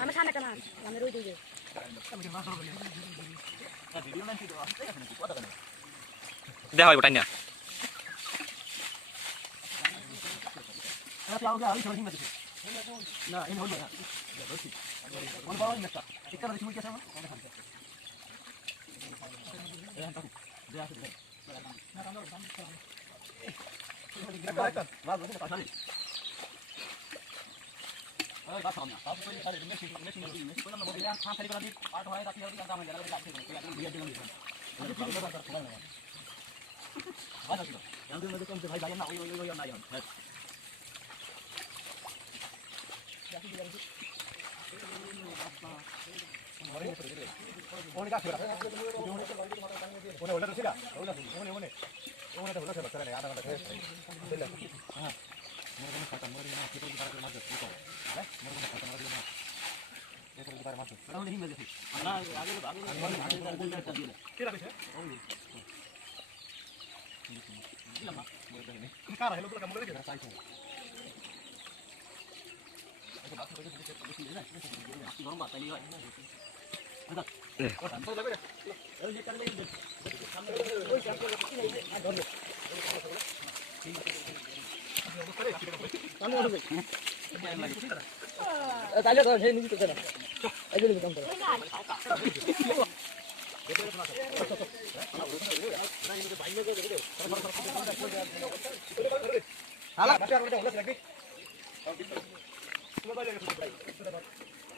আমার সামনে একটা মাছ আমি রই দিই দেখা হয় ওটাই না না এই হলো না কোন বড় নেতা একটা দিছি মুই কেন কোন খান এই হান দে আসে দে একটা মাছ ধরে পাশা নেই ওই বাস না বাস তো খালি মেশিন কোন না বলে খান খালি করে দি পাট হয় রাতি হবে দাম লাগে যাচ্ছে একদম বিয়ে দিলাম বাস আসলো আমাদের মধ্যে কমতে ভাই লাগে না ওই না যান ওনে কাছে ওনে ওলা রসিলা ওলা ওনে ওলা চলে আধা ঘন্টা খেয়ে চলে হ্যাঁ মোর কোনো খাতা মোর না খেতে পারে মাছ দিতে হ্যাঁ মোর কোনো খাতা মার দিও না এত করে মাছ তাহলে হিম দেখি না আগে বলতে দিয়ে কি রাখছে ওই দিলাম না মোর দেনে কার হলো বলা মোর দেখে চাইছো এটা বাকি করে দিতে দেখি না গরম ভাত তাইলে হয় আচ্ছা ওটা তো লাগবে এই যে কাটলে সামনে ওই ক্যাম্পে কিছু নাই আর ধরবে তাহলে তো সেই নিজে করতে না এই যে কাম করে হালা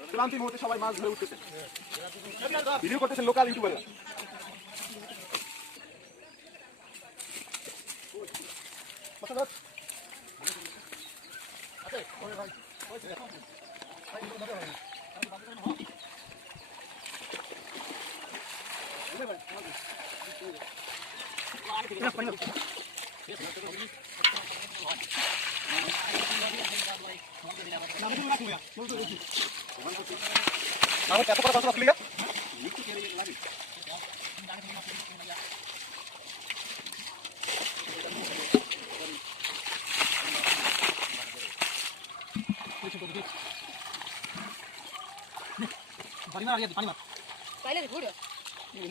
ক্লান্তি মুহূর্তে সবাই মাছ ধরে উঠতেছে ভিডিও করতেছে লোকাল ইউটিউবাররা এত করে কত আসলে পানি মার আগে পানি মার পাইলে ঘুরে এই